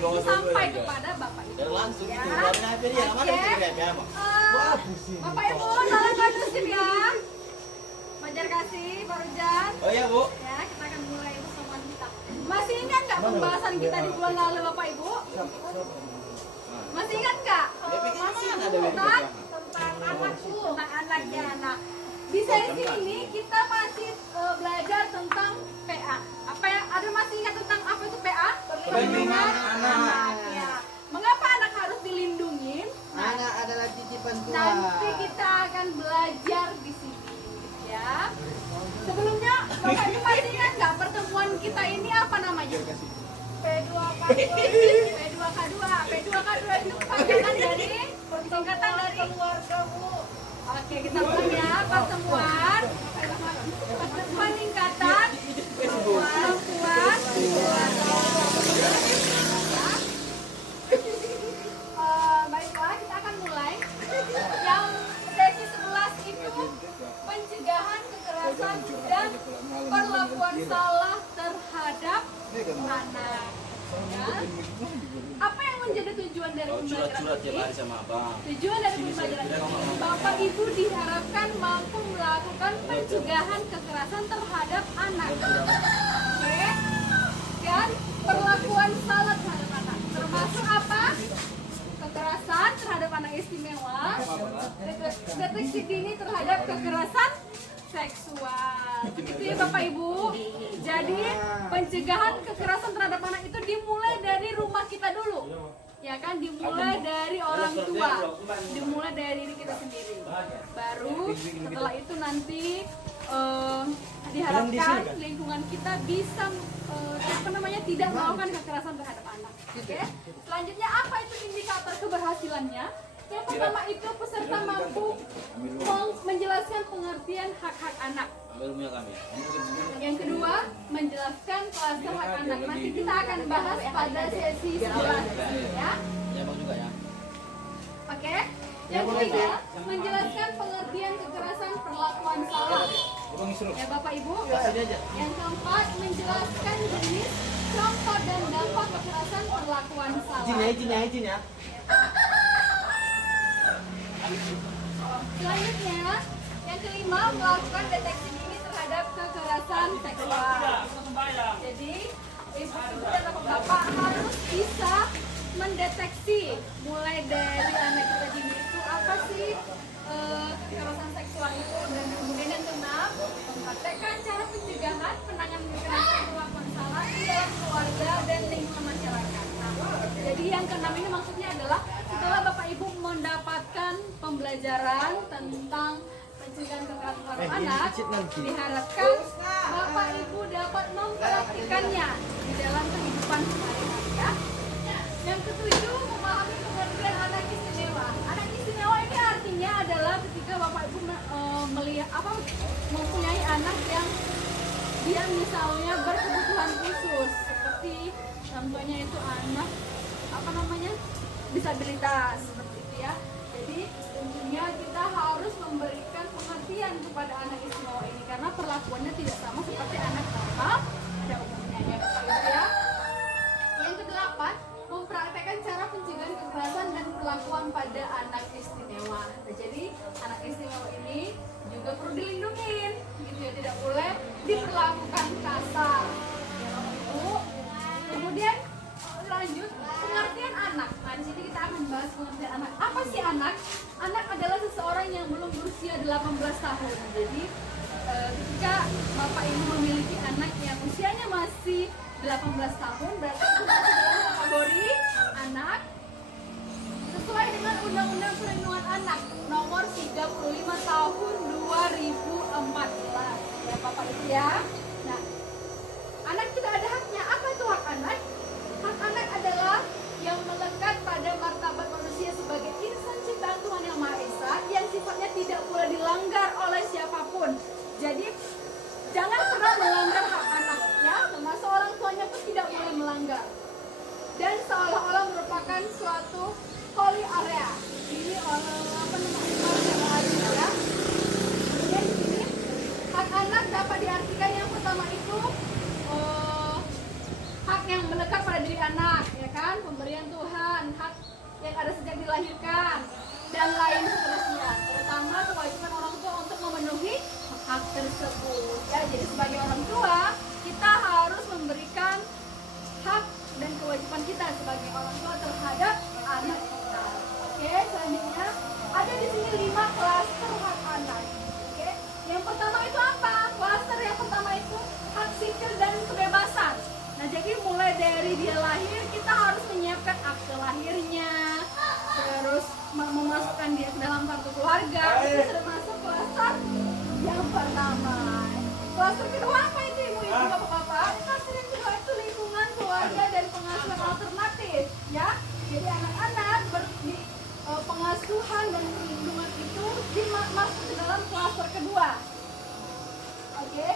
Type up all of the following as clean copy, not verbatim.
sampai kepada Bapak Ibu. Langsung Ya. itu, warna apa dia? Mana Oke. dia? Bapak Ibu, salam kondusif ya. Wajar kasih, Pak Rujan. Oh iya, Bu. Ya, kita akan mulai pertemuan kita. Masih ingat nggak pembahasan kita di bulan lalu, Bapak Ibu? Masih ingat nggak? Masih ada Tentang anakku, tentang anaknya. Nah, di sesi ini kita masih belajar tentang PA. Apa ya? Ada masih ingat tentang apa itu PA? Perlindungan anak. Ya. Mengapa anak harus dilindungi? Nah, Anak adalah titipan Tuhan. nanti kita akan belajar di sini, ya. Sebelumnya, Bapak Ibu masih ingat nggak pertemuan kita ini apa namanya? P2K2. P2K2. P2K2 itu singkatan dari keluarga, Bu. Oke, kita ulang ya. Pertemuan peningkatan kemampuan keluarga. Baiklah, kita akan mulai. Yang sesi 11 itu pencegahan kekerasan dan perlakuan salah terhadap anak. Ya. Apa yang menjadi tujuan dari pembelajaran Curhat-curhat ya ini? lari sama abang. Tujuan dari pembelajaran ini, Bapak Ibu diharapkan mampu melakukan pencegahan kekerasan terhadap anak. Oke? Dan perlakuan salah terhadap anak. Termasuk apa? Kekerasan terhadap anak istimewa, deteksi dini terhadap kekerasan seksual. Begitu ya Bapak Ibu. Jadi pencegahan kekerasan terhadap anak itu dimulai dari rumah kita dulu. Ya kan, dimulai dari orang tua, dimulai dari diri kita sendiri. Baru setelah itu nanti diharapkan lingkungan kita bisa tidak melakukan kekerasan terhadap anak. Oke. Selanjutnya apa itu indikator keberhasilannya? Yang pertama itu peserta mampu menjelaskan pengertian hak-hak anak. Belumnya kami. Yang kedua, menjelaskan kluster hak anak. Nanti kita akan bahas pada sesi 11 ya. Ya, Bang juga ya. Oke. Yang ketiga, menjelaskan pengertian kekerasan perlakuan salah. Ya Bapak Ibu. Yang keempat, menjelaskan jenis, contoh dan dampak kekerasan perlakuan salah. Izin ya. Selanjutnya, yang kelima, melakukan deteksi dini terhadap kekerasan seksual. Jadi, ibu-ibu dan bapak harus bisa mendeteksi mulai dari anak kita dini itu apa sih kekerasan seksual itu, dan kemudian yang keenam, mempraktekkan cara pencegahan penanganan kekerasan perlakuan salah di dalam keluarga dan lingkungan masyarakat. Nah, jadi yang keenam ini maksudnya adalah setelah Bapak Ibu mendapatkan pembelajaran tentang pencegahan kekerasan terhadap anak, diharapkan Bapak Ibu dapat mempraktikannya di dalam kehidupan sehari-hari ya. Yang ketujuh, memahami pengertian anak istimewa. Anak istimewa ini artinya adalah ketika Bapak Ibu mempunyai anak yang dia misalnya berkebutuhan khusus, seperti contohnya itu anak disabilitas seperti itu ya. Jadi tentunya kita harus memberikan pengertian kepada anak istimewa ini karena perlakuannya tidak sama seperti anak normal pada umumnya ya Bapak Ibu ya. Yang kedelapan, mempraktekkan cara pencegahan kekerasan dan perlakuan pada anak istimewa. Nah, jadi anak istimewa ini juga perlu dilindungi, gitu ya, tidak boleh diperlakukan kasar. Ya Bapak Ibu. Kemudian lanjut pengertian anak. Nah, di sini kita akan bahas pengertian anak. Apa sih anak? Anak adalah seseorang yang belum berusia 18 tahun. Jadi ketika Bapak Ibu memiliki anak yang usianya masih 18 tahun, berarti itu masih dalam kategori anak sesuai dengan Undang-Undang Perlindungan Anak nomor 35 tahun 2014 ya Bapak Ibu ya. Nah, anak kita ada haknya. Apa itu hak anak? Hak anak adalah yang melekat pada martabat manusia sebagai insan ciptaan Tuhan Yang Maha Esa yang sifatnya tidak boleh dilanggar oleh siapapun. Jadi jangan pernah melanggar hak anak ya, termasuk orang tuanya pun tidak boleh melanggar. Dan seolah-olah merupakan suatu holy area. Ini ya. Kemudian di sini hak anak dapat diartikan yang pertama itu hak yang melekat pada diri anak, ya kan? pemberian Tuhan, hak yang ada sejak dilahirkan, dan lain seterusnya. Terutama kewajiban orang tua untuk memenuhi hak tersebut. Ya, jadi sebagai orang tua kita harus memberikan hak dan kewajiban kita sebagai orang tua terhadap anak kita. Oke, selanjutnya ada di sini 5 klaster hak anak. Oke, yang pertama itu apa? Klaster yang pertama itu hak sipil dan kebebasan. Nah, jadi mulai dari dia lahir kita harus menyiapkan akte lahirnya, terus memasukkan dia ke dalam kartu keluarga. Itu sudah masuk klaster yang pertama. Klaster kedua apa itu ibu-ibu bapak-bapak? Klaster yang kedua itu lingkungan keluarga dan pengasuhan alternatif, ya. Jadi anak-anak pengasuhan dan perlindungan itu masuk ke dalam klaster kedua. Oke.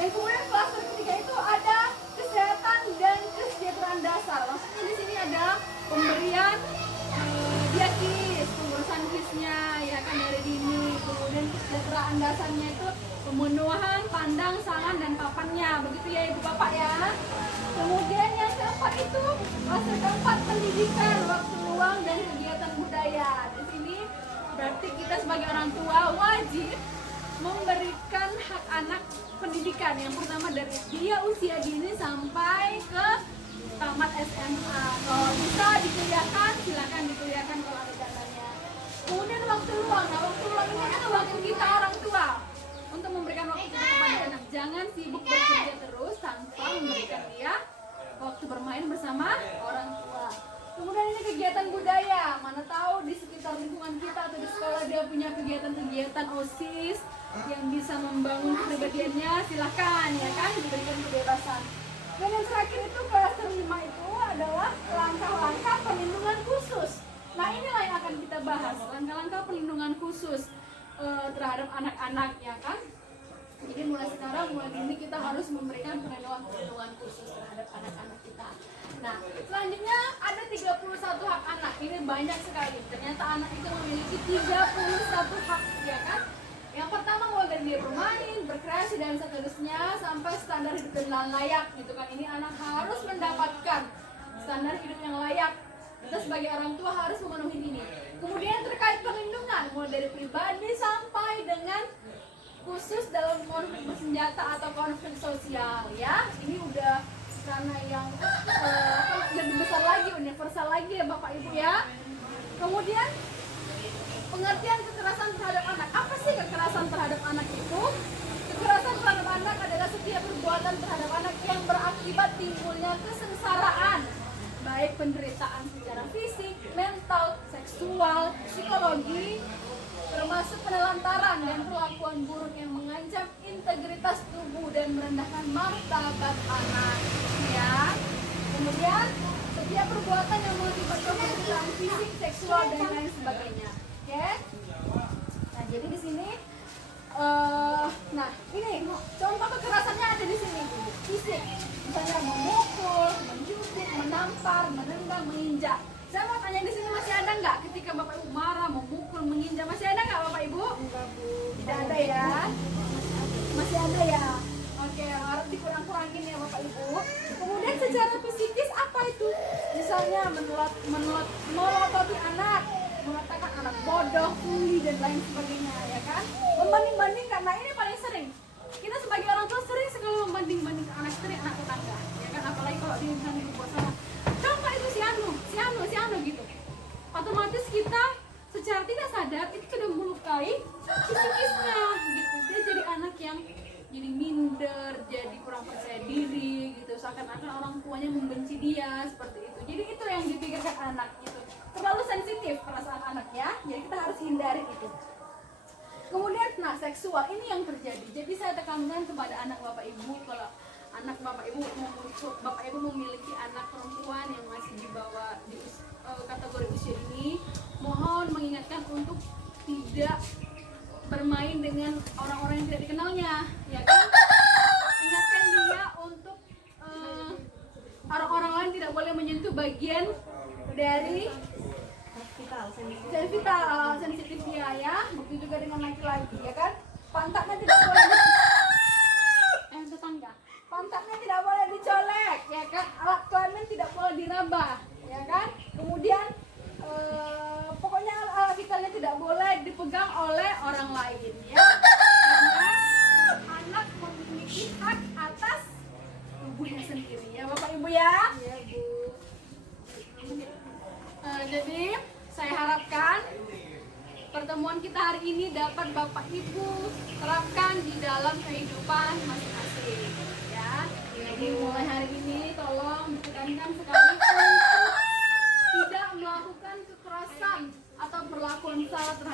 Dan kemudian klaster ketiga itu ada kesehatan dan kesejahteraan dasar. Maksudnya di sini ada pemberian diakis, pengurusan kisnya, ya kan, dari dini. Kemudian kesejahteraan dasarnya itu pemenuhan pandang, sangan, dan papannya. Begitu ya ibu bapak ya. Kemudian yang keempat itu klaster keempat pendidikan, waktu luang, dan kegiatan budaya. Di sini berarti kita sebagai orang tua wajib memberikan hak anak pendidikan. Yang pertama dari dia usia dini sampai ke tamat SMA. Kalau bisa dikuliahkan, silakan dikuliahkan kalau ada dananya. Kemudian waktu luang. Nah, waktu luang ini adalah waktu kita orang tua untuk memberikan waktu kita kepada anak. Jangan sibuk bekerja terus tanpa memberikan dia waktu bermain bersama orang tua. Kemudian ini kegiatan budaya. Mana tahu di sekitar lingkungan kita atau di sekolah dia punya kegiatan-kegiatan OSIS yang bisa membangun kepribadiannya, silahkan, ya kan, diberikan kebebasan. Dan yang terakhir itu klaster 5 itu adalah langkah-langkah perlindungan khusus. Nah, inilah yang akan kita bahas, langkah-langkah perlindungan khusus terhadap anak-anak, ya kan. Jadi mulai sekarang, mulai ini kita harus memberikan perlindungan khusus terhadap anak-anak kita. Nah, selanjutnya ada 31 hak anak. Ini banyak sekali. Ternyata anak itu memiliki 31 hak, ya kan. Yang pertama mulai dari dia bermain, berkreasi, dan seterusnya sampai standar hidup yang layak, gitu kan. Ini anak harus mendapatkan standar hidup yang layak. Kita sebagai orang tua harus memenuhi ini. Kemudian terkait perlindungan, mulai dari pribadi sampai dengan khusus dalam konflik bersenjata atau konflik sosial, ya. Ini udah karena yang lebih besar lagi, universal lagi ya Bapak Ibu ya. Kemudian pengertian kekerasan terhadap anak. Apa sih kekerasan terhadap anak itu? Kekerasan terhadap anak adalah setiap perbuatan terhadap anak yang berakibat timbulnya kesengsaraan, baik penderitaan secara fisik, mental, seksual, psikologi, termasuk penelantaran dan perlakuan buruk yang mengancam integritas tubuh dan merendahkan martabat anak, ya. Kemudian setiap perbuatan yang mengakibatkan penderitaan fisik, seksual, dan lain sebagainya. Oke? Nah, jadi di sini nah, ini contoh kekerasannya ada di sini. Fisik, misalnya memukul, mencubit, menampar, menendang, menginjak. Saya mau tanya di sini, masih ada nggak ketika Bapak Ibu marah, memukul, menginjak? Masih ada nggak Bapak Ibu? Enggak, Bu. Tidak ada ya? Masih ada ya? Oke, harus dikurang-kurangin ya Bapak Ibu. Kemudian secara psikis apa itu? Misalnya melototi anak, mengatakan anak bodoh, tuli, dan lain sebagainya, ya kan? Membanding-bandingkan, nah ini paling sering. Kita sebagai orang tua sering sekali membanding-bandingkan anak sendiri, anak tetangga, ya kan? Apalagi kalau di misalnya di sana, coba itu si anu gitu. Otomatis kita secara tidak sadar itu sudah melukai psikisnya gitu. Dia jadi anak yang jadi minder, jadi kurang percaya diri gitu. Seakan-akan orang tuanya membenci dia seperti itu. Jadi itu yang dipikirkan anak gitu. Terlalu sensitif perasaan anak ya. Jadi kita harus hindari itu. Kemudian nah seksual ini yang terjadi. Jadi saya tekankan kepada anak Bapak Ibu, kalau anak Bapak Ibu memiliki anak perempuan yang masih di bawah kategori usia ini, mohon mengingatkan untuk tidak bermain dengan orang-orang yang tidak dikenalnya, ya kan? Ingatkan dia untuk orang-orang lain tidak boleh menyentuh bagian dari sensitif dia ya. Begitu juga dengan laki-laki, ya kan? Pantatnya tidak boleh tetangga. Pantatnya tidak boleh dicolek, ya kan? Alat kelamin tidak boleh diraba, ya kan? tidak boleh dipegang oleh orang lain ya. Karena anak memiliki hak atas tubuhnya sendiri ya Bapak Ibu ya. Iya, Bu. Jadi saya harapkan pertemuan kita hari ini dapat Bapak Ibu terapkan di dalam kehidupan masing-masing ya. Jadi mulai hari ini tolong ditekankan sekali untuk tidak melakukan kekerasan atau perlakuan salah terhadap